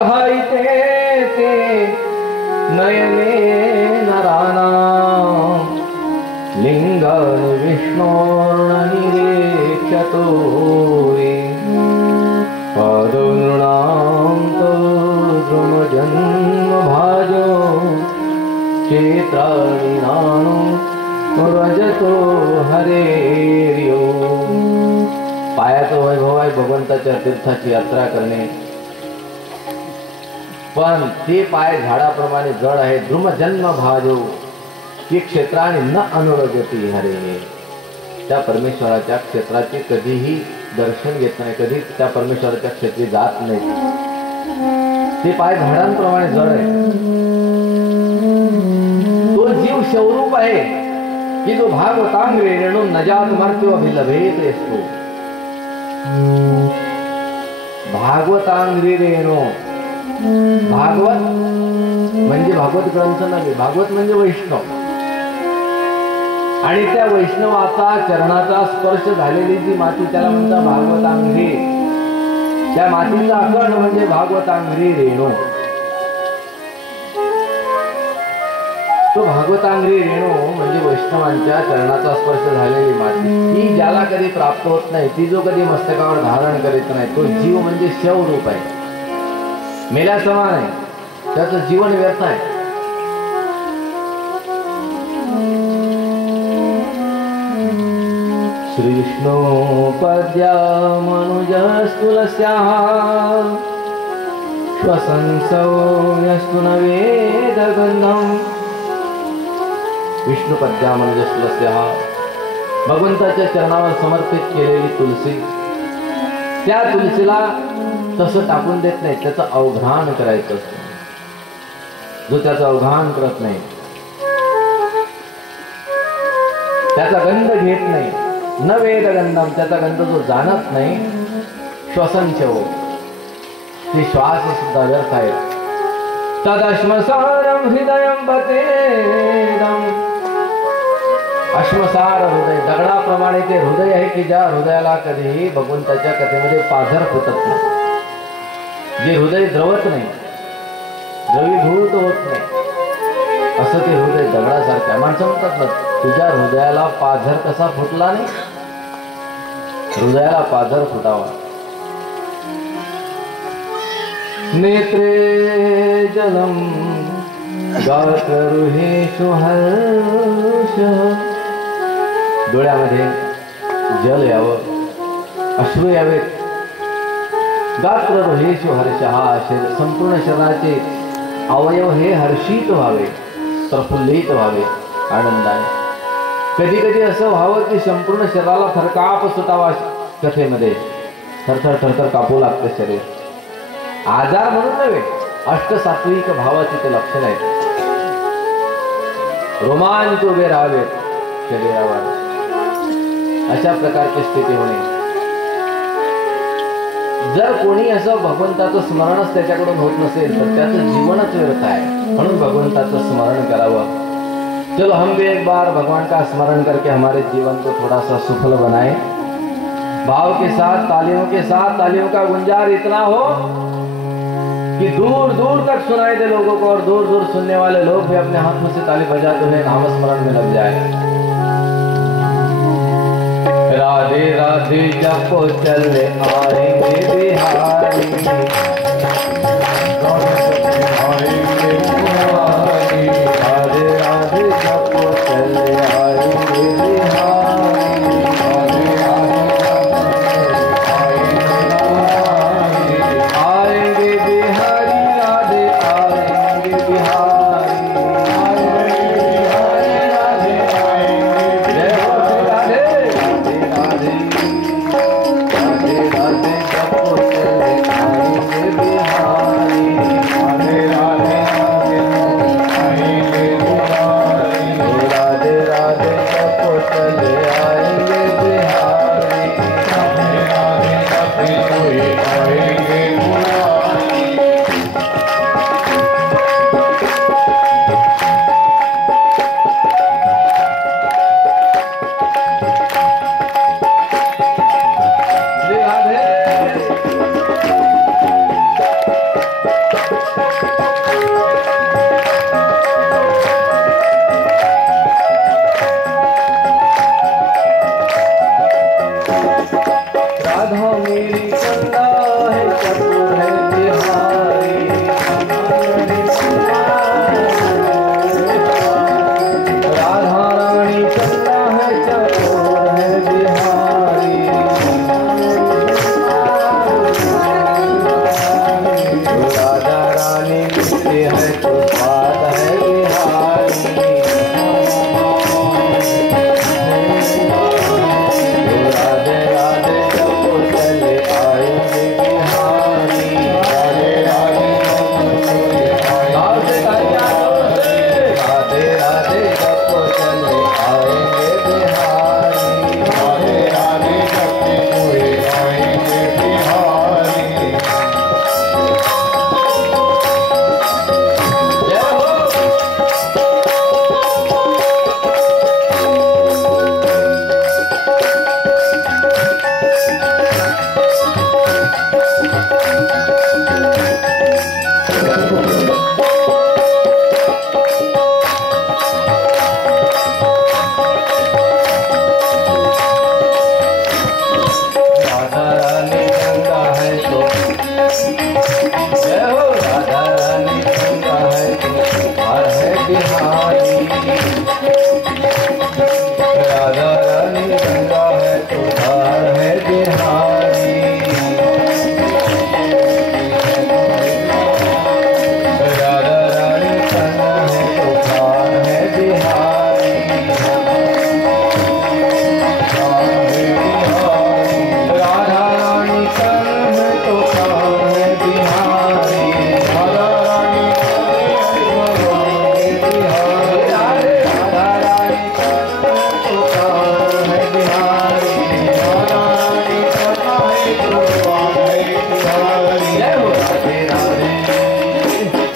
ते नयने नराना लिंगं विष्णोर्निरीक्षतो पादोनृणां तोजन्म भाजो क्षेत्राणि नानो रजतो हरेर्यो। पायाचं वैभव आहे भगवंताच्या तीर्थाची यात्रा करणे, पण ते पाय झाडाप्रमाणे जड आहे। द्रुम जन्म भाजो की क्षेत्राने न अनुरगती हरे। त्या परमेश्वराच्या क्षेत्राचे कधीही दर्शन घेत नाही, कधी त्या परमेश्वराच्या क्षेत्री जात नाही। ते पाय झाडांप्रमाणे जड आहे। तो जीव शवरूप आहे की जो भागवतांग्रे रेणू नजात मर्त्यो अभिलभेत असतो। भागवतांग्री रेणू, भागवत म्हणजे भागवत ग्रंथ नव्हे, भागवत म्हणजे वैष्णव। आणि त्या वैष्णवाचा चरणाचा स्पर्श झालेली जी माती त्याला म्हणतात भागवतांग्री। त्या मातीचा आकर्ण म्हणजे भागवतांग्री रेणू। तो भागवतांग्री रेणू म्हणजे वैष्णवांच्या चरणाचा स्पर्श झालेली माती। ती ज्याला कधी प्राप्त होत नाही, ती जो कधी मस्तकावर धारण करीत नाही, तो जीव म्हणजे शवरूप आहे, मेल्या समान आहे, त्याचं जीवन व्यर्थ आहे। श्री विष्णू पद्या मनुजस्तुलस्याः श्वसंसो यस्तु न वेदगन्धं। विष्णू पद्या मनुजस्तुलस्याः, भगवंताच्या चरणावर समर्पित केलेली तुलसी, त्या तुलसीला तसं टाकून देत नाही, त्याचं अवघान करायचं असतं। जो त्याचं अवघान करत नाही, त्याचा गंध घेत नाही, न वेदगंधम, त्याचा गंध जो जाणत नाही, श्वसन ठेव, ती श्वास सुद्धा व्यर्थ आहे। तदश्मसारं हृदयं बतेदं, अश्मसार हृदय, दगडाप्रमाणे ते हृदय आहे की ज्या हृदयाला कधीही भगवंताच्या कथेमध्ये पाझर फुटत नाही, जे हृदय द्रवत नाही, द्रवीभूत होत नाही, असं ते हृदय दगडासारखं आहे। माणसं म्हणतात ना, तुझ्या हृदयाला पाझर कसा फुटला नाही, हृदयाला पाझर फुटावा। नेत्रे जलम गातरुहेषु हर्ष, डोळ्यामध्ये जल यावं, अश्रू यावेत। गात्ररुहेषु हर्ष, हा संपूर्ण शरीराचे अवयव हे हर्षित व्हावे, प्रफुल्लित व्हावे आनंदाने। कधी कधी असं व्हावं की संपूर्ण शरीराला थरकाप सुटावा, कथेमध्ये थरथर थरथर कापू लागतं शरीर। आजार म्हणून नव्हे, अष्टसात्विक भावाचे ते लक्षण आहेत। रोमांच उभे राहावेत शरीरावर, अशा प्रकारची स्थिती होणे। जर कोणी असं भगवंताचं स्मरणच त्याच्याकडून होत नसेल तर त्याचं जीवनच व्यर्थ आहे। म्हणून भगवंताचं स्मरण करावं। चलो हम भी एक बार भगवान का स्मरण करके हमारे जीवन को थोड़ा सा सफल बनाए। भाव के साथ, तालियों के साथ, तालियों का गुंजार इतना हो कि दूर दूर तक सुनाई दे लोगों को, और दूर दूर सुनने वाले लोग भी अपने हाथों से ताली बजाते हुए नाम स्मरण में लग जाए। राधे राधे जपो चले आएंगे बिहारी, राधे राधे जपो चले आएंगे बिहारी, आएंगे बिहारी, राधे आएंगे बिहारी, राधे राधे जपो चले आएंगे बिहारी। राधा मेरी चंदा है, चतुर है बिहारी। राधा रानी चंदा है, चतुर है बिहारी। राधा रानी मिलती है तो स्वाद है बिहारी। राधे राधे जब चले आएंगे बिहारी। राधे राधे राधे राधे जब चले आएंगे बिहारी। राधे राधे जब चले आएंगे बिहारी। जय हो। राधा रानी गंगा है तो जय हो। राधा रानी गंगा है तो हार है बिहारी। राधा रानी गंगा है तो हार है बिहारी। राधा रानी गंगा है तो हार है बिहारी। राधा रानी कर्ण है तो कर्ण है बिहारी। राधा रानी राधा रानी कर्ण है तो कर्ण है बिहारी। राधा रानी कर्ण है तो कर्ण है बिहारी। जय हो। राधे राधे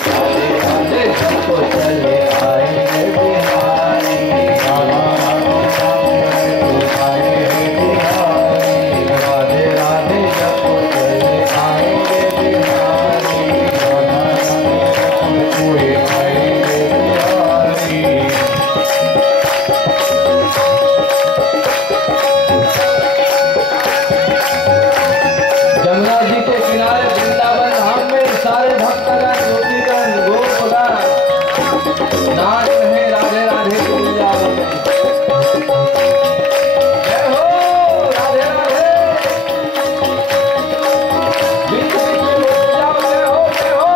राधे राधे सबको चले आएंगे बिहारी। राधा रानी कर्ण है तो आएंगे बिहारी। राधे राधे सबको चले आएंगे बिहारी। राधा रानी पूरे आएंगे बिहारी। जमुना जी के किनारे वृंदावन धाम में सारे भक्तगण गोपीगण गोपगण नाच रहे राधे राधे के वृंदावन में। जय हो। राधे राधे। बीच बीच में बोल जाओ जय हो जय हो।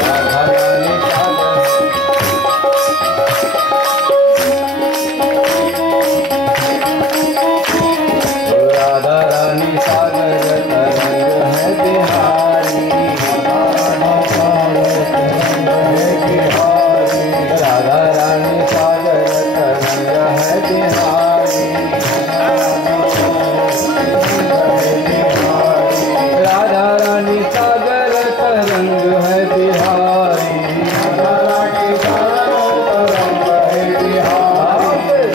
राधा रानी सागर राधा रानी सागर का रंग है बिहारी। राधा रानी सागर का रंग है बिहारी। राधा रानी सागर का रंग है बिहारी। राधा रानी सागर का रंग है बिहारी।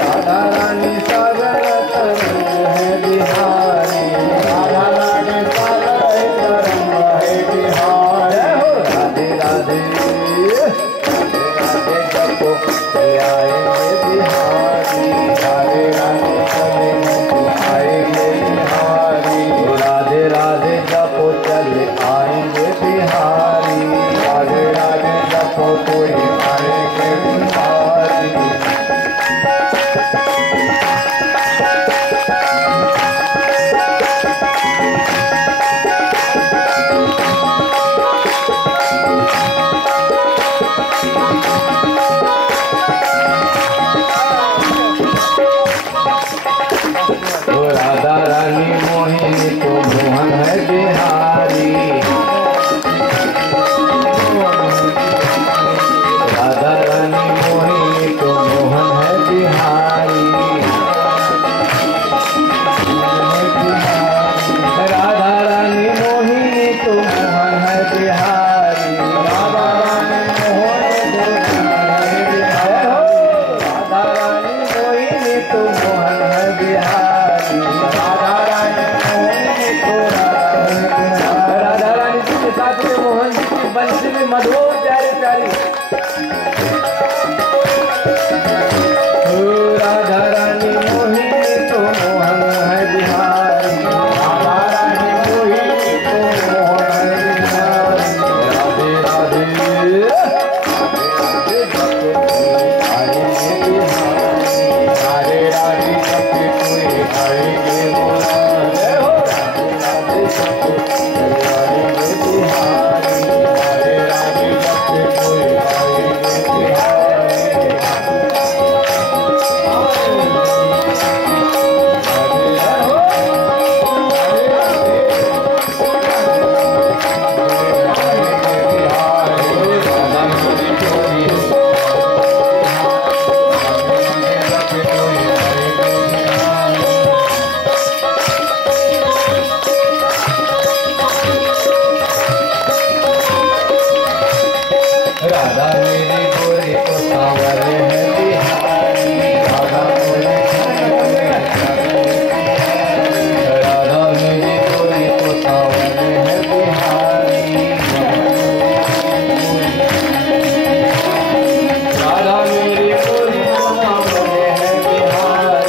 राधा रानी सागर का रंग है बिहारी। राधा रानी सागर का रंग है बिहारी। जय हो। राधे राधे राधे राधे जब चले आएंगे बिहारी। राधे राधे तो मोहन है बिहारी। राधा रानी मोहिनी तो राधा रानी जी के साथ में मोहन जी की बंसी में मधुर प्यारी प्यारी। राधा रानी मोहिनी तो मोहन है बिहारी। राधा रानी मोहिनी तो मोहन है बिहारी। राधे राधे राधा मेरी गोरी तो सांवर है बिहारी। राधा मेरी गोरी तो सांवर है बिहारी। राधा मेरी गोरी तो सांवर है बिहारी।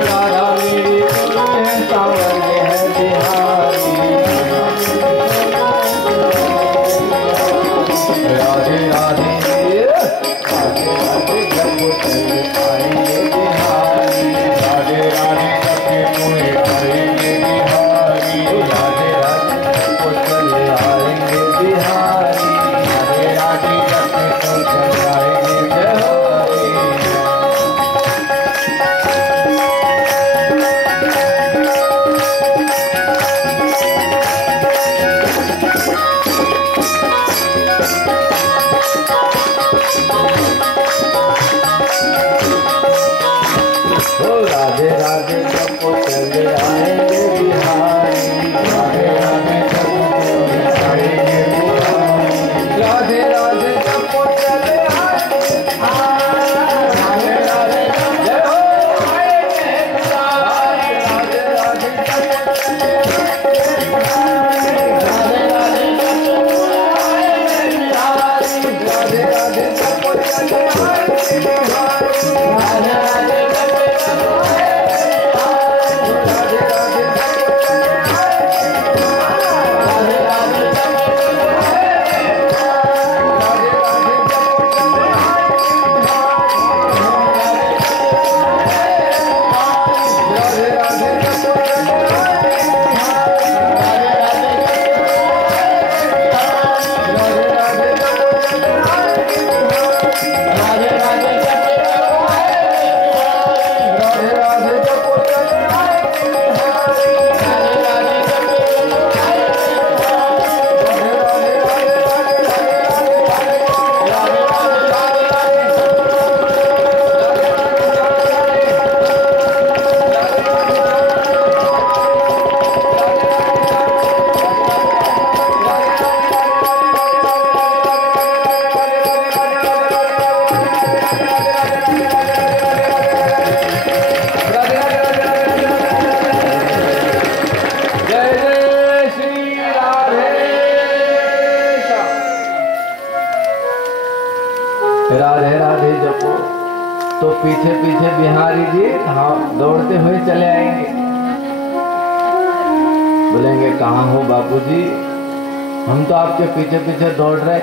राधा मेरी गोरी है सांवर है बिहारी। राधे राधे राधे राधे जब चल आएंगे बिहारी। राधे राधे जब कोई आएंगे बिहारी। राधे राधे जब चल आएंगे बिहारी। राधे राधे जब चल आएंगे बिहारी। राधे राधे जब चले आएंगे बिहारी। राधे राधे जब चले आएंगे बिहारी। राधे राधे जब चले आएंगे। राधे राधे जब आएंगे बिहारी। राधे राधे जब चले आएंगे। राधे राधे जब आएंगे बिहारी। राधे राधे जब चले आएंगे बिहारी। राधे राधे राधे राधे जपो तो पीछे पीछे बिहारी जी हाँ दौड़ते हुए चले आएंगे। बोलेंगे कहाँ हो बापूजी, हम तो आपके पीछे पीछे दौड़ रहे।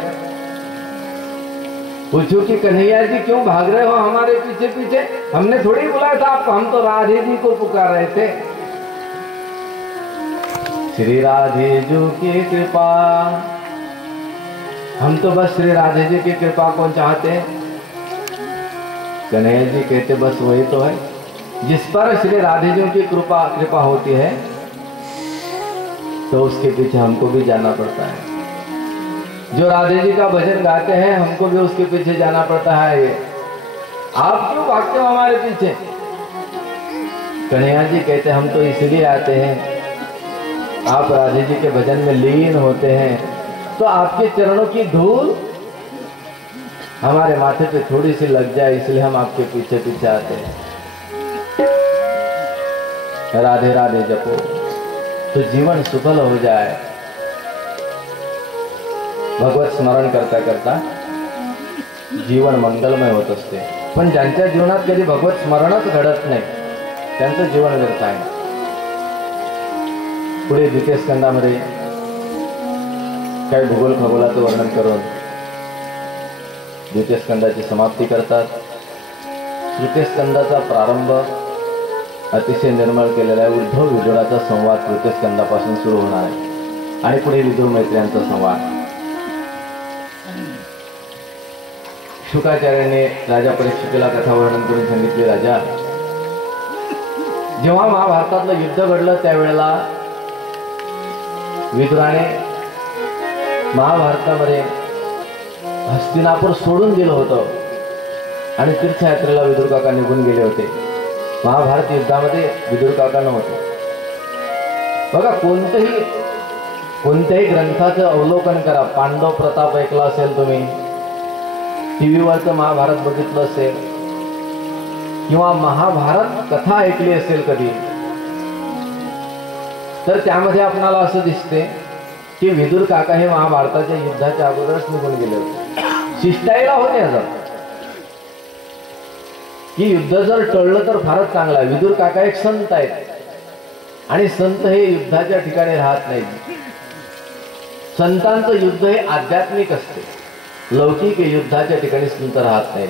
पूछो कि कन्हैया जी क्यों भाग रहे हो हमारे पीछे पीछे? हमने थोड़ी बुलाया था आपको, हम तो राधे जी को पुकार रहे थे। श्री राधे जी की कृपा, हम तो बस श्री राधे जी की कृपा को चाहते हैं। कन्हैया जी कहते बस वही तो है, जिस पर श्री राधे जी की कृपा होती है तो उसके पीछे हमको भी जाना पड़ता है। जो राधे जी का भजन गाते हैं हमको भी उसके पीछे जाना पड़ता है। ये आप क्यों भागते हो हमारे पीछे? कन्हैया जी कहते हम तो इसलिए आते हैं, आप राधे जी के भजन में लीन होते हैं तो आपके चरणों की धूल हमारे माथे पे थोड़ी सी लग जाए इसलिए हम आपके पीछे पीछे आते हैं। राधे राधे जपो तो जीवन सुफल हो जाए। भगवत स्मरण करता करता जीवन मंगलमय होत असते। पण ज्यांच्या जीवनात कधी भगवत स्मरणच घडत नाही त्यांचं जीवन व्यर्थ आहे। पुढे द्वितीय स्कंदामध्ये काही भूगोल खगोलाचं वर्णन करून द्वितीय स्कंदाची समाप्ती करतात। तृतीय स्कंदाचा प्रारंभ अतिशय निर्मळ केलेला उद्धव विदुराचा संवाद तृतीय स्कंदापासून सुरू होणार आहे आणि पुढे विदुर मैत्र्यांचा संवाद। शुकाचार्याने राजा परीक्षितीला कथा वर्णन करून सांगितले, राजा जेव्हा महाभारतातलं युद्ध घडलं त्यावेळेला विदुराने महाभारतामध्ये हस्तिनापूर सोडून गेलं होतं आणि तीर्थयात्रेला विदुर काका निघून गेले होते। महाभारत युद्धामध्ये विदुर काका नव्हते। बघा कोणत्याही ग्रंथाचं अवलोकन करा। पांडव प्रताप ऐकला असेल तुम्ही, टीव्हीवरचं महाभारत बघितलं असेल किंवा महाभारत कथा ऐकली असेल कधी, तर त्यामध्ये आपणाला असं दिसते की विदुर काका हे महाभारताच्या युद्धाच्या अगोदरच निघून गेले होते। शिष्टाईला होते असं की युद्ध जर टळलं तर फारच चांगलं आहे। विदुर काका एक संत आहेत आणि संत हे युद्धाच्या ठिकाणी राहत नाहीत। संतांचं युद्ध हे आध्यात्मिक असते, लौकिक युद्धाच्या ठिकाणी संत राहत नाहीत।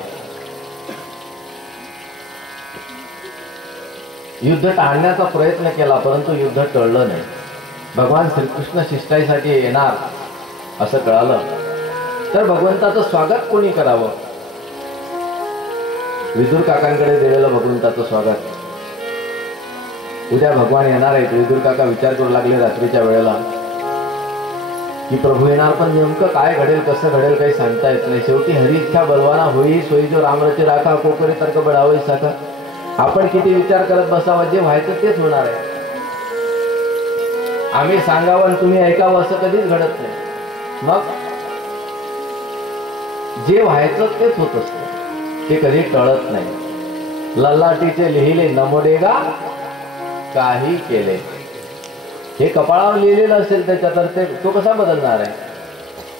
युद्ध टाळण्याचा प्रयत्न केला परंतु युद्ध टळलं नाही। भगवान श्रीकृष्ण शिष्टाईसाठी येणार असं कळालं तर भगवंताचं स्वागत कोणी करावं? विदुर काकांकडे दिलेलं भगवंताचं स्वागत। उद्या भगवान येणार आहेत। विदुर काका विचार करू लागले रात्रीच्या वेळेला की प्रभू येणार, पण नेमकं काय घडेल कसं घडेल काही सांगता येत नाही। शेवटी हरी इच्छा बलवाना होई सोयी जो रामरचे राखा कोकरी तर्क बळावई साखा। आपण किती विचार करत बसावा, जे व्हायचं तेच होणार आहे। आम्ही सांगावं आणि तुम्ही ऐकावं असं कधीच घडत नाही। मग जे व्हायचं तेच होत असतं, ते कधी टळत नाही। ललाटीचे लिहिले नमोडेगा काही केले, हे कपाळावर लिहिलेलं असेल त्याच्या तर तो कसा बदलणार आहे?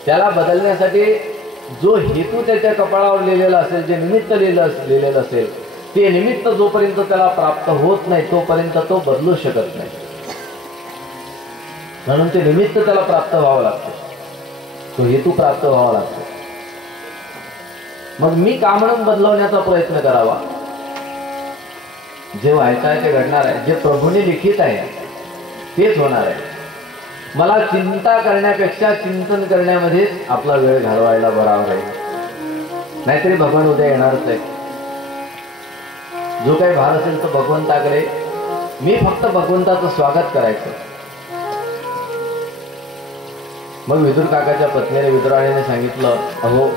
त्याला बदलण्यासाठी जो हेतू त्याच्या कपाळावर लिहिलेला असेल, जे निमित्त लिहिलेलं असेल, ते निमित्त जोपर्यंत त्याला प्राप्त होत नाही तोपर्यंत तो बदलू शकत नाही। म्हणून ते निमित्त त्याला प्राप्त व्हावं लागतं, तो हेतू प्राप्त व्हावा लागतो। मग मी का म्हणून बदलवण्याचा प्रयत्न करावा? जे व्हायचं आहे ते घडणार आहे, जे प्रभूने लिखित आहे तेच होणार आहे। मला चिंता करण्यापेक्षा चिंतन करण्यामध्ये आपला वेळ घालवायला बरा राहील, नाहीतरी भगवान उद्या येणारच आहे। जो काही भार असेल तो भगवंताकडे, मी फक्त भगवंताचं स्वागत करायचं। मग विदुर काकाच्या पत्नीने विदुराणीने सांगितलं, अहो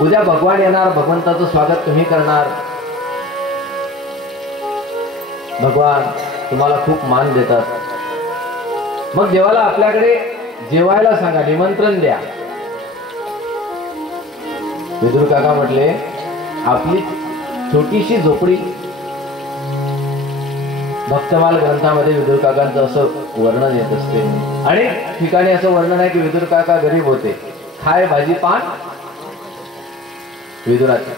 उद्या भगवान येणार, भगवंताचं स्वागत तुम्ही करणार, भगवान तुम्हाला खूप मान देतात। मग देवाला आपल्याकडे जेवायला सांगा, निमंत्रण द्या। विदुर काका म्हटले, आपली छोटीशी झोपडी। भक्तमाल ग्रंथामध्ये विदुर काकांचं असं वर्णन येत असते। अनेक ठिकाणी असं वर्णन आहे की विदुर काका गरीब होते, खाय भाजी पान विदुराची,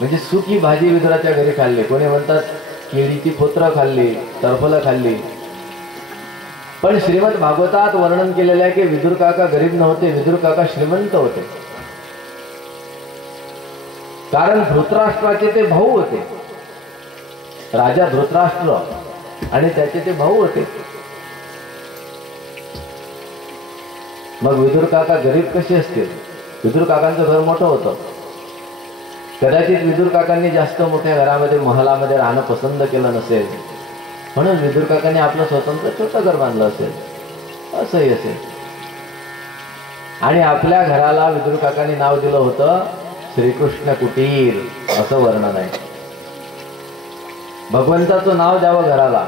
म्हणजे सुकी भाजी विदुराच्या घरी खाल्ली। कोणी म्हणतात केळीची पोत्र खाल्ली, टरफलं खाल्ली। पण श्रीमद भागवतात वर्णन केलेलं आहे की विदुर काका गरीब नव्हते, विदुर काका श्रीमंत होते। कारण धृतराष्ट्राचे ते भाऊ होते, राजा धृतराष्ट्र आणि त्याचे ते भाऊ होते। मग विदुर काका गरीब कसे असतील? विदुर काकांचं घर मोठं होतं, कदाचित विदुर काकांनी जास्त मोठ्या घरामध्ये महालामध्ये राहणं पसंत केलं नसेल, म्हणून विदुर काकांनी आपलं स्वतंत्र छोटं घर बांधलं असेल, असंही असेल। आणि आपल्या घराला विदुर काकांनी नाव दिलं होतं श्रीकृष्ण कुटीर, असं वर्णन आहे। भगवंताचं नाव द्यावं घराला,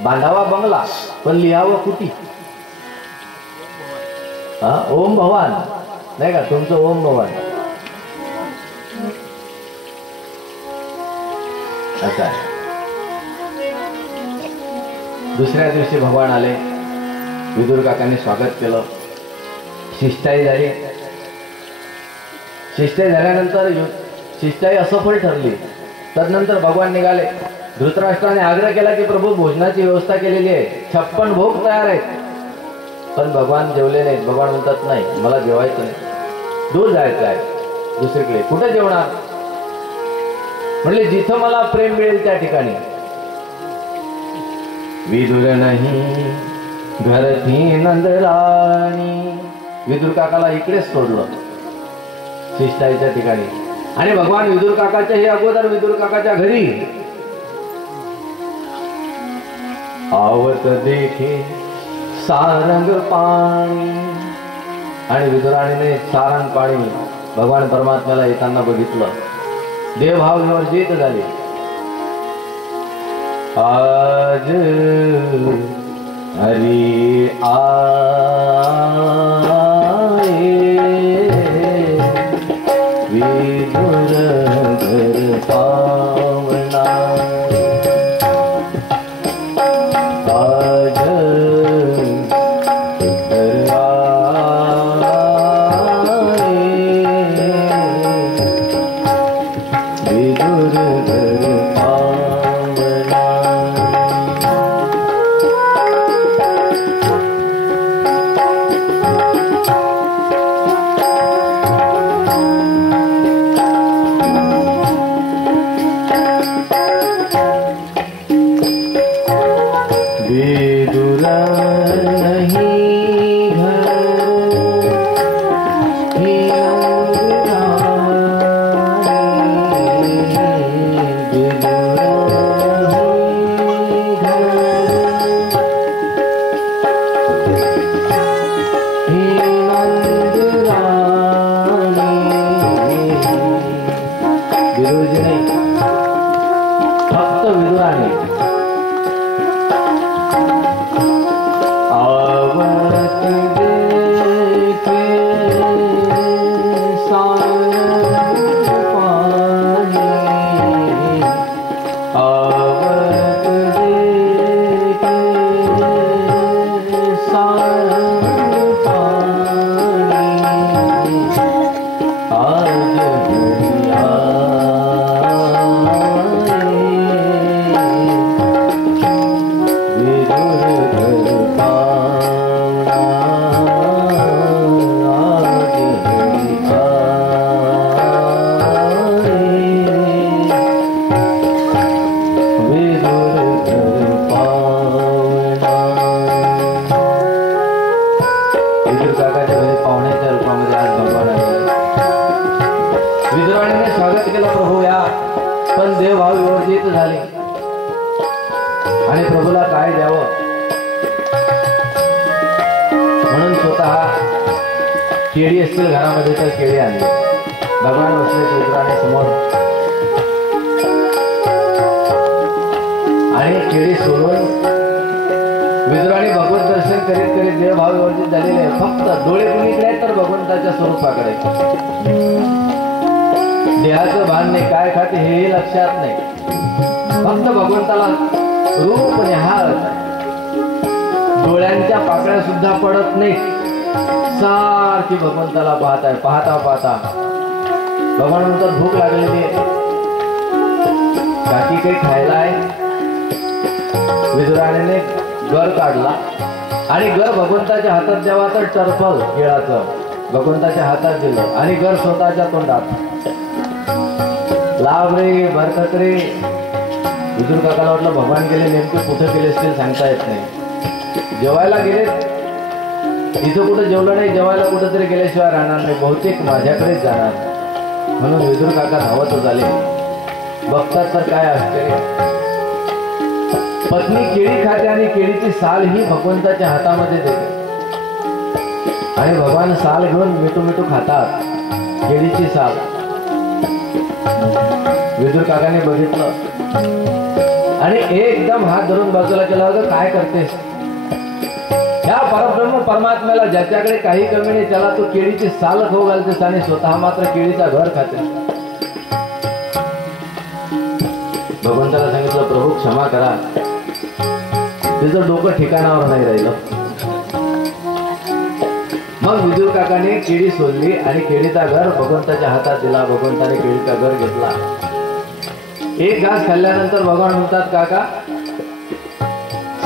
बांधावा बंगला पण लिहावं कुटी। ओम भवान नाही का, तुमचं ओम भवान असं आहे. दुसऱ्या दिवशी भगवान आले, विदुर काकांनी स्वागत केलं, शिष्टाई झाली. शिष्टाई झाल्यानंतर शिष्टाई असफल ठरली. तदनंतर भगवान निघाले. धृतराष्ट्राने आग्रह केला की प्रभू भोजनाची व्यवस्था केलेली आहे, 56 भोग तयार आहेत. पण भगवान जेवले नाहीत. भगवान म्हणतात नाही, मला जेवायचं नाही, दूर जायचं आहे दुसरीकडे. कुठे जेवणार? म्हणले जिथं मला प्रेम मिळेल त्या ठिकाणी. विदुर नाही घर थी नंदराणी. विदुर काकाला इकडेच सोडलं शिष्टाईच्या ठिकाणी. आणि भगवान विदुर काकाच्या हे अगोदर विदुर काकाच्या घरी आवत देखे सारंग पाणी. आणि विदुराणीने सारंग पाणी भगवान परमात्म्याला येताना बघितलं. देवभाव विवर्जित झाले. आज हरी आए विदुर घर पावना. आज घर आए विदुर घर पावना. विदुर नहीं घर ही विदुरजी नाही, फक्त विदुराणी. आवत देखे सारंग पाणी. आवत देखे सारंग पाणी. आज विदुराणीने स्वागत केलं प्रभू या. पण देवभाव विवर्जित झाले. आणि प्रभूला काय द्यावं म्हणून स्वतः केळी असतील घरामध्ये तर केळी आणली. भगवान बसले विदुराणी समोर आणि केळी सोडून विदुराणी भगवत दर्शन करीत करीत देवभाव विवर्जित झालेले. फक्त डोळे कुणीकडे तर भगवंताच्या स्वरूपाकडे. देहाचं भान नाही, काय खाते हेही लक्षात नाही. फक्त भगवंताला रूप निहाळत. डोळ्यांच्या पाकळ्या सुद्धा पडत नाही, सारखी भगवंताला पाहत आहे. पाहता पाहता भगवानंतर भूक लागलेली आहे, बाकी काही खायला आहे. विदुराणीने गर काढला आणि गर भगवंताच्या हातात द्यावा तर टरफल केळाचं भगवंताच्या हातात दिलं आणि गर स्वतःच्या तोंडात. लाभ रे बरकत रे. विदुर काकाला वाटलं भगवान गेले, नेमके कुठं गेले असतील सांगता येत नाही. जेवायला गेले, इथं कुठं जेवलं नाही, जेवायला कुठं तरी गेल्याशिवाय राहणार नाही, बहुतेक माझ्याकडेच जाणार. म्हणून विदुर काका धावतच आले. बघतात तर काय असते, पत्नी केळी खाते आणि केळीची साल ही भगवंताच्या हातामध्ये देते. आणि भगवान साल घेऊन मिठू मिठू खातात केळीची साल. विदुर काकाने बघितलं आणि एकदम हात धरून बाजूला केला होता. काय करतेस? त्या परब्रह्म परमात्म्याला ज्याच्याकडे काही कमी नाही त्याला तो केळीची साल खाऊ घालतेस आणि स्वतः मात्र केळीचा घर खाते. भगवंताला सांगितलं प्रभू क्षमा करा, तिचं डोकं ठिकाणावर नाही राहिलं. मग विदुर काकाने केळी सोडली आणि केळीचा घर भगवंताच्या हातात दिला. भगवंताने केळीचा घर घेतला. एक घास खाल्ल्यानंतर भगवान म्हणतात काका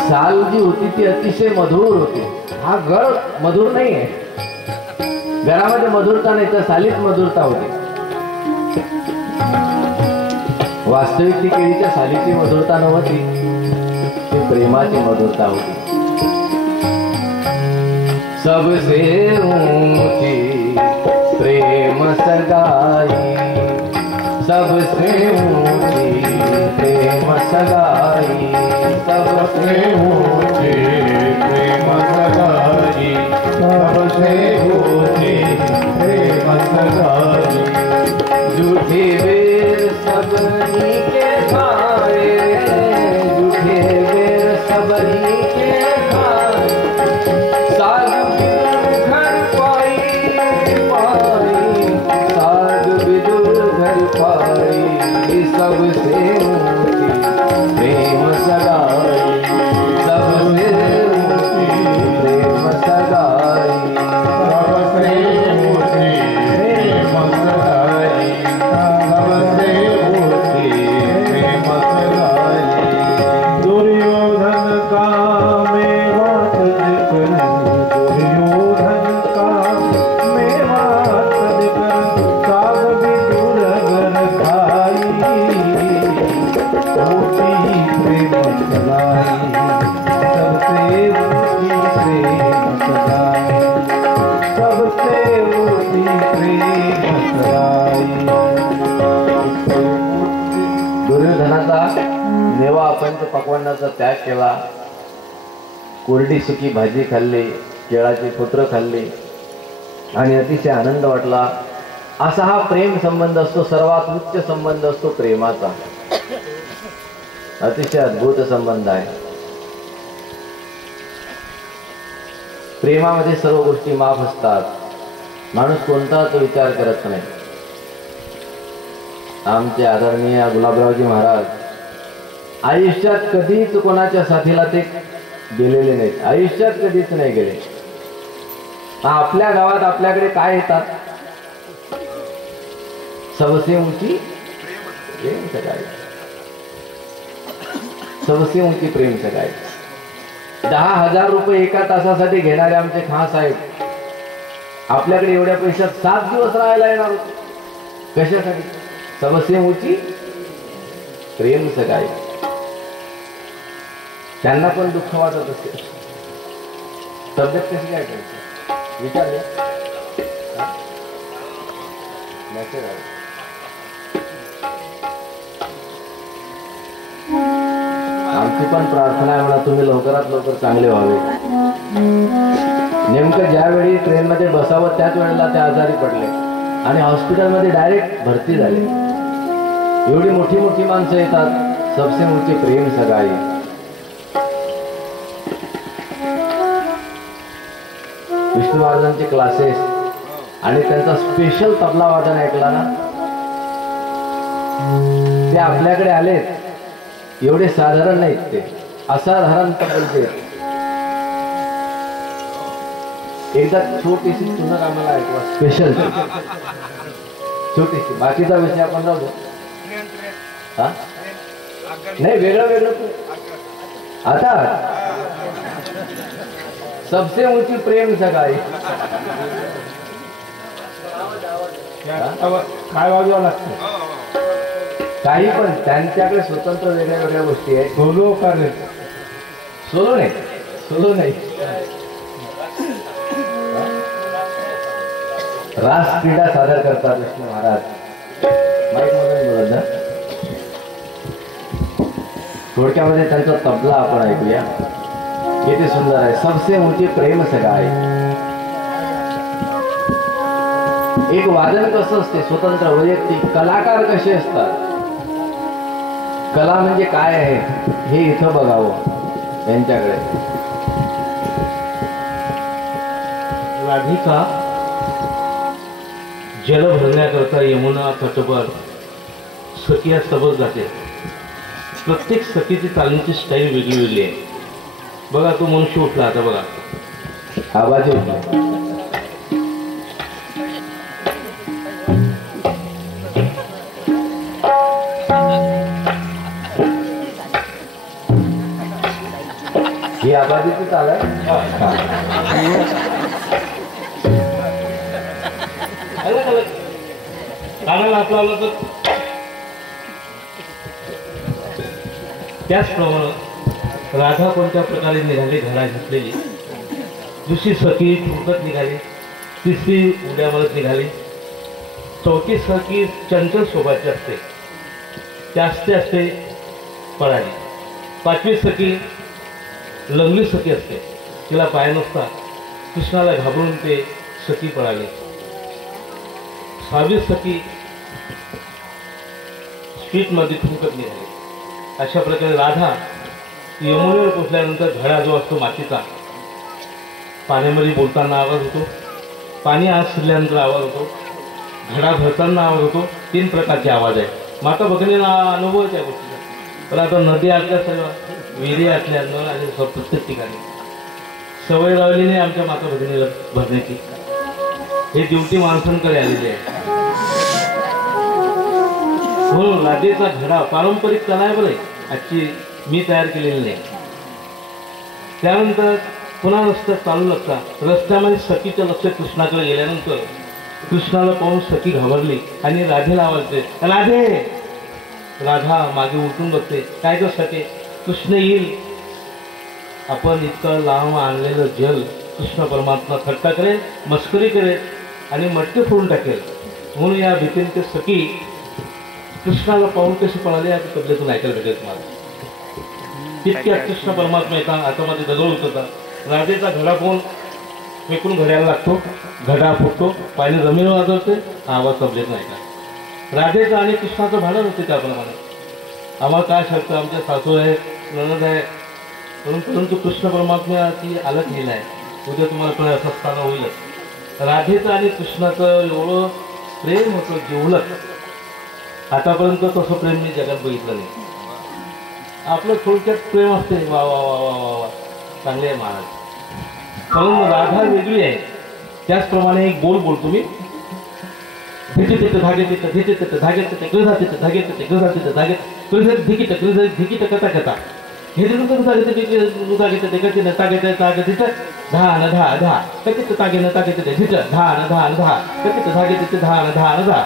साल जी होती ती अतिशय मधुर होती. हा घर मधुर नाही आहे, घरामध्ये मधुरता नाही तर सालीत मधुरता होती. वास्तविक ती केळीच्या सालीची मधुरता नव्हती, ती प्रेमाची मधुरता होती. सबसे ऊंची प्रेम सगाई, सबसे ऊंची प्रेम सगाई, सबसे ऊंची प्रेम सगाई, सबसे ऊंची प्रेम सगाई. झूठे बेर सबनी के खाए, झूठे बेर सबनी के खाए, साग विदुर घर पाई पाई, साग विदुर घर पाई. सबसे ऊंची प्रेम सगाई, सबसे ऊंची प्रेम सगाई, सबसे ऊंची प्रेम सगाई, सबसे ऊंची प्रेम सगाई. दुर्योधन का मेवा तजकर, दुर्योधन का मेवा तजकर, साग विदुर घर खाई, ऊंची प्रेम सगाई, सबसे ऊंची प्रेम सगाई, सबसे ऊंची प्रेम सगाई. दुर्योधनाचा मेवा अपंच पक्वान्नाचा त्याग केला. कोरडी सुकी भाजी खाल्ली, केळाची पुत्र खाल्ली आणि अतिशय आनंद वाटला. असा हा प्रेम संबंध असतो, सर्वात उच्च संबंध असतो प्रेमाचा. अतिशय अद्भुत संबंध आहे. प्रेमामध्ये सर्व गोष्टी माफ असतात. माणूस कोणताच विचार करत नाही. आमचे आदरणीय गुलाबरावजी महाराज आयुष्यात कधीच कोणाच्या साथीला ते गेलेले नाहीत, आयुष्यात कधीच नाही गेले. आपल्या गावात आपल्याकडे काय येतात, सबसे ऊंची प्रेम सगाई, सबसे ऊंची प्रेम सगाई. 10,000 रुपये एका तासासाठी घेणारे आमचे खान साहेब आपल्याकडे एवढ्या पैशात 7 दिवस राहायला येणार होते. कशासाठी? सबसे ऊंची प्रेम सगाई. त्यांना पण दुःख वाटत असेल. तब्येत कशी काय करायची विचारले मेसेज आहे. आमची पण प्रार्थना आहे म्हणा तुम्ही लवकरात लवकर चांगले व्हावे. नेमकं ज्यावेळी ट्रेनमध्ये बसावं त्याच वेळेला ते आजारी पडले आणि हॉस्पिटलमध्ये डायरेक्ट भरती झाले. एवढी मोठी मोठी माणसं येतात. सबसे ऊंची प्रेम सगाई. विष्णू महाराजांचे क्लासेस आणि त्यांचा स्पेशल तबला वादन ऐकला ना, ते आपल्याकडे आलेत. एवढे साधारण नाहीत, ते असाधारण तबलते. एकदा छोटीशी तुनक आम्हाला ऐकवा, स्पेशल छोटीशी. बाकीचा विषय आपण जाऊ दे. हा नाही, वेगळं वेगळं. आता सबसे ऊंची प्रेम सगाई काय वाजवा लागतं? काही पण त्यांच्याकडे स्वतंत्र वेगळ्या वेगळ्या गोष्टी आहेत. सोलो का रे? सोलो नाही, सोलो नाही. रास क्रीडा सादर करतात विष्णू महाराज. माईक मधून बोलत ना. थोडक्यामध्ये त्यांचा तबला आपण ऐकूया. किती सुंदर आहे. सबसे ऊंची प्रेम सगाई. एक वादन कसं असते, स्वतंत्र वैयक्तिक. कलाकार कसे असतात, कला म्हणजे काय आहे हे इथं बघावं त्यांच्याकडे. राधिका जल भरण्याकरता यमुना तटवर सखिया सबज जाते. प्रत्येक सखीची चालण्याची स्टाईल वेगळी वेगळी आहे. बघा तो मनुष्य उठला आता बघा. आवाज येतो. ही आबादीची चाल आहे. कारण आपल्याला तर त्याचप्रमाणे राधा कोणत्या प्रकारे निघाली घडा घेतलेली. दुसरी सखी फुकत निघाली. तिसरी उड्या मारत निघाली. चौथी सखी चंचल स्वभावाची असते, जास्ती असते पळाली. पाचवी सखी लंगली सखी असते, तिला पाय नसता. कृष्णाला घाबरून ते सखी पळाली. सहावी सखी स्ट्रीटमध्ये फुंकत निघाली. अशा प्रकारे राधा यमुनेवर पोचल्यानंतर घडा जो असतो मातीचा, पाण्यामध्ये बोलताना आवाज होतो, पाणी आत शिरल्यानंतर आवाज होतो, घडा भरताना आवाज होतो. 3 प्रकारचे आवाज आहे. माता भगिनीला अनुभव आहे त्या गोष्टीचा. पण आता नदी असल्या सगळं, विहिरी असल्या नळ आणि प्रत्येक ठिकाणी सवय लावली नाही आमच्या माता भगिनीला भरण्याची. हे ड्युटी माणसांकडे आलेली आहे. म्हणून राधेचा घडा पारंपरिक कला आहे बरं, आजची मी तयार केलेली नाही. त्यानंतर पुन्हा रस्त्यात चालू लागता. रस्त्यामध्ये सखीचं लक्ष कृष्णाकडे गेल्यानंतर कृष्णाला पाहून सखी घाबरली आणि राधेला आवाजते, राधे. राधा मागे उठून बघते, काय कर सखे, कृष्ण येईल. आपण इतकं लांब आणलेलं जल कृष्ण परमात्मा थट्टा करेल, मस्करी करेल आणि मटके फोडून टाकेल. म्हणून या भीतीने ते सखी कृष्णाला पाहून कशी पळाली या पद्धतीतून ऐकायला भेटेल तुम्हाला. तितक्या कृष्ण परमात्मा एका हातामध्ये दगड उचलता. राधेचा घडा पाहून फेकून घड्याला लागतो, घडा फुटतो, पाणी जमिनीवर आदळते, आवाज सबलेत नाही का. राधेचं आणि कृष्णाचं भांडण होते त्याप्रमाणे. आम्हाला काय शकतं, आमच्या सासू आहे, नणद आहे, परंतु कृष्ण परमात्म्याची अलग लीला आहे. उद्या तुम्हाला पण असं असताना होईलच. राधेचं आणि कृष्णाचं एवढं प्रेम होतं जिवलग. आतापर्यंत तसं प्रेम मी जगात बघितलं नाही. आपलं थोडक्यात प्रेम असते, वा वा वा वा वा वा, चांगले आहे महाराज. म्हणून राधा वेगळी आहे. त्याचप्रमाणे एक बोल बोलतो मी. धिकी तिथं धागे तिथं धिकी तिथं धागे तिथं गृहा तिथं धागे तिथं गृहा तिथं धागे गृह धिकीट गृह धिकीट कथा कथा हे तिथं धागे तिथे गती न तागे तागे तिथं दहा न दहा दहा कथित तागे न तागे तिथे तिथं दहा न दहा न दहा कथित धागे तिथे दहा न दहा न दहा.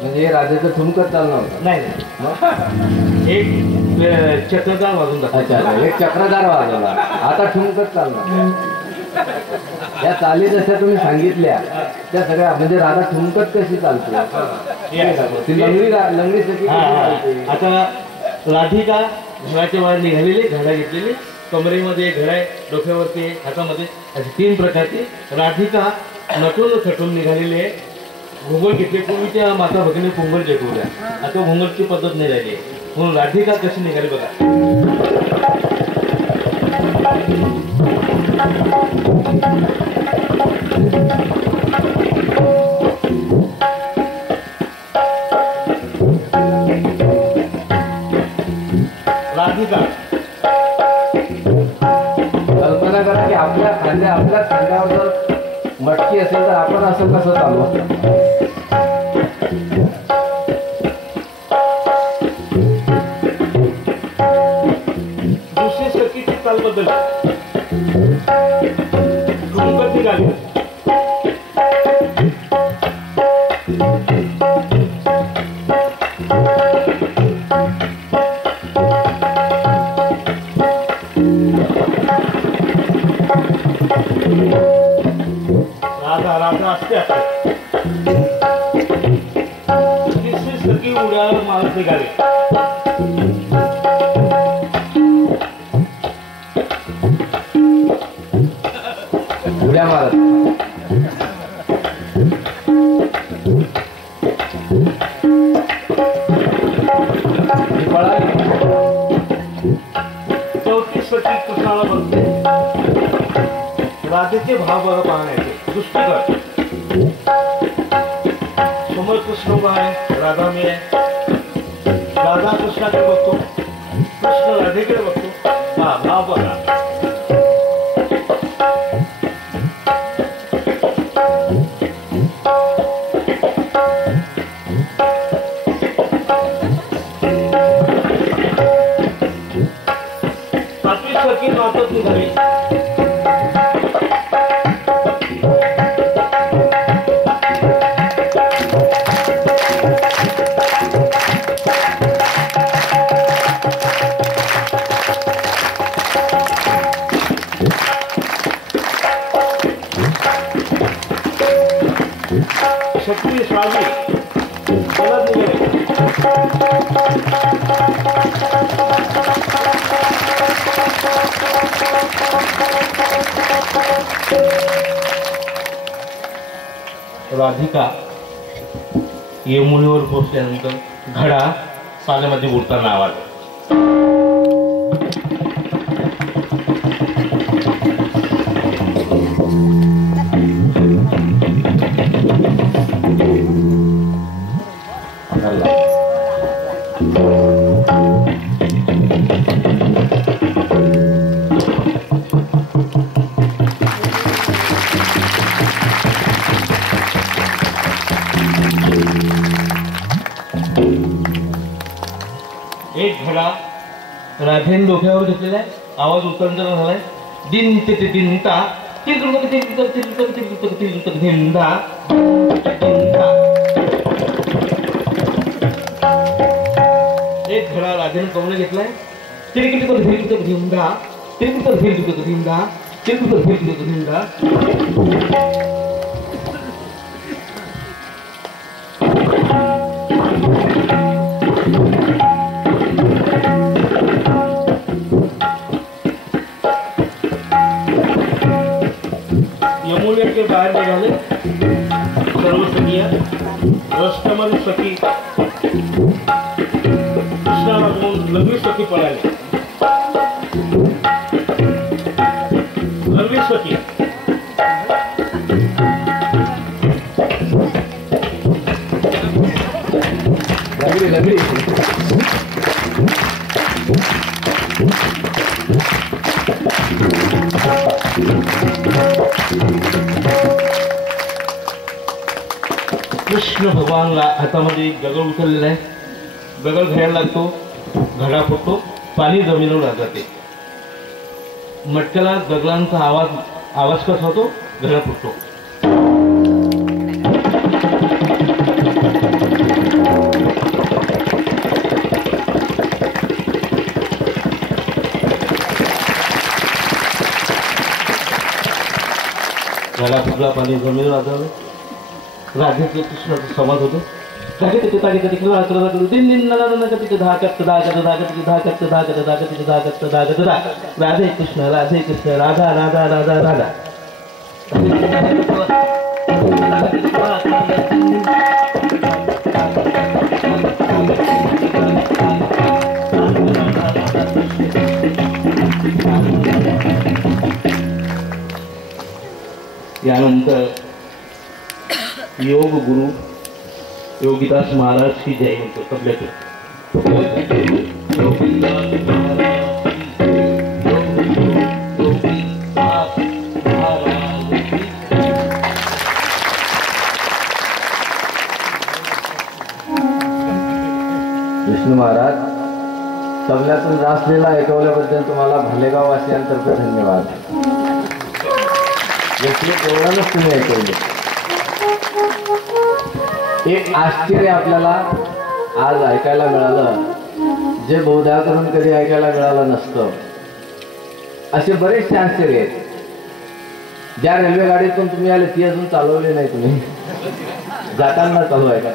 म्हणजे राधेचं ठुमकत चालणार होतं. नाही एक चक्रदार वाजून जातो. अच्छा, एक चक्रधार वाजवला, आता ठुमकत चालणार. या चाली जशा तुम्ही सांगितल्या त्या सगळ्या, म्हणजे राधा ठुमकत कशी चालते, ती लंगडी सखी चालते. आता राधिका घराच्या बाहेर निघालेली, घडा घेतलेली, कमरेमध्ये घड आहे, डोक्यावरती, हातामध्ये, अशी 3 प्रकारची. राधिका नटून थटून निघालेली आहे. घुंगळ घेतले. पूर्वीच्या माता भगिनी घुंगळ घेत होत्या, आता घुंगळची पद्धत नाही राहिली. म्हणून राधिका कशी निघाली बघा. राधिका कल्पना करा की आपल्या खांद्यावर जर मटकी असेल तर आपण असं कसं चालू. दुसरी सखीची चाल बदल ठुमकत निघाली. राधा राधा असते आता. तिसरी सखी उड्यावर मारत निघाली. उड्या मारत सख्खे भाव बघा पाहण्याचे दृष्टीकर समोर कृष्ण उभा आहे, राधा मी आहे. राधा कृष्णाकडे बघतो, कृष्ण राधेकडे बघतो. हा भाव बघा. सातवी सखी नाचत निघाली. शक्ती सावली चलत निघाली. राधिका यमुनेवर पोहोचल्यानंतर घडा पाण्यामध्ये बुडताना आवाज. एक घडा राधेन डोक्यावर घेतलेला आहे. आवाज उतरताना झालाय. दिन ते दिनता धिंदा. एक घडा राधेन कमळे घेतलाय. धिंदा धिंदा. यमुने के बाहेर निघाले सर्व सखिया. रस्त्यामध्ये सखी कृष्णाला बघून लघवी सखी पळाली. लघवी सखी लगडी. कृष्ण भगवानला हातामध्ये गगळ उचललेला आहे. गगळ घ्यायला लागतो. घडा फुटतो. पाणी जमिनीवर जाते. मटक्याला गगलांचा आवाज कसा होतो? घडा फुटतो. घडा फुटला. पाणी जमिनीवर आदळलं. राधेचं कृष्णाचं समाज होतो. राधे कृष्ण राधा राधा राधा राधा. यानंतर योग गुरु योगीदास महाराज की जय म्हणतो तबल्यातून. विष्णू महाराज तबल्यातून रासलीला ऐकवल्याबद्दल तुम्हाला भालेगाव वासियांतर्फे धन्यवाद. तेवढ्यानंच तुम्ही ऐकवले. एक आश्चर्य आपल्याला आज ऐकायला मिळालं जे बहुधा करून कधी ऐकायला मिळालं नसतं. असे बरेचसे आश्चर्य आहेत. ज्या रेल्वे गाडीतून तुम्ही आले ती अजून चालवली नाही तुम्ही. जाताना चालू आहे का?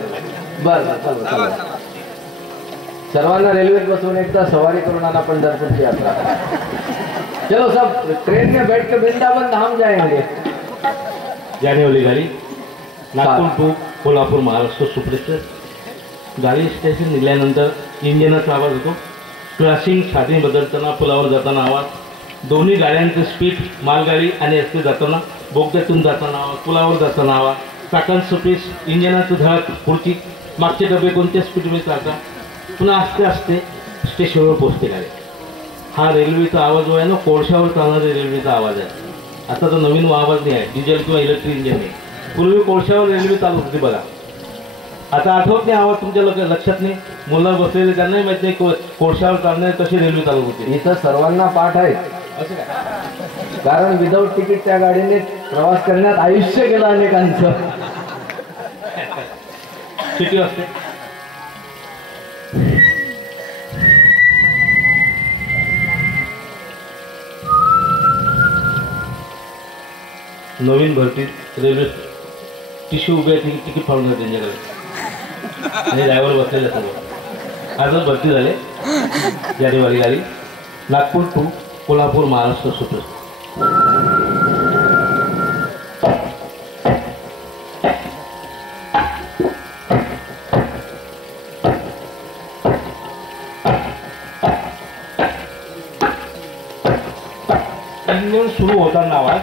बरं चालू चालू. सर्वांना रेल्वेत बसवून एकदा सवारी करून आणा पंढरपूरची यात्रा. चलो सब ट्रेन में बैठ के वृंदावन धाम जाएंगे. जाने वाली गाड़ी नागपूर टू कोल्हापूर महाराष्ट्र सुपरफास्ट. गाडी स्टेशन निघाल्यानंतर इंजिनाचा आवाज होतो. क्रॉसिंग साधी बदलताना पुलावर जाताना आवाज. दोन्ही गाड्यांचं स्पीड मालगाडी आणि रस्ते जाताना बोगद्यातून जाताना हवा, पुलावर जाताना हवा, चाकांचं पेस, इंजिनाचं धडक, पुढची मागचे डबे कोणत्या स्पीडमध्ये चालतात, पुन्हा आस्ते आस्ते स्टेशनवर पोहोचते गाडी. हा रेल्वेचा आवाज जो आहे ना, कोळशावर चालणाऱ्या रेल्वेचा आवाज आहे. आता तो नवीन आवाज नाही आहे, डिझेल किंवा इलेक्ट्रिक इंजिन नाही. पूर्वी कोळशावर रेल्वे चालू होती बघा. आता आठवत नाही आवाज, तुमच्या लक्षात नाही. मुलं बसलेले त्यांनाही माहित नाही कोळशावर चालणारे कशी रेल्वे चालू होती. इथं सर्वांना पाठ आहे, असं काय? कारण विदाऊट तिकीट त्या गाडीने प्रवास करण्यात आयुष्य गेलं अनेकांचं. किती वाजते? नवीन भरती रेल्वे टिशू उभे आहे, तिकीट फाडून जाते त्यांच्याकडे आणि ड्रायव्हर बसलेले सर्व. आजच भरती झाले जानेवारी गाडी नागपूर टू कोल्हापूर महाराष्ट्र सुटत. इंजिन सुरू होताना आवाज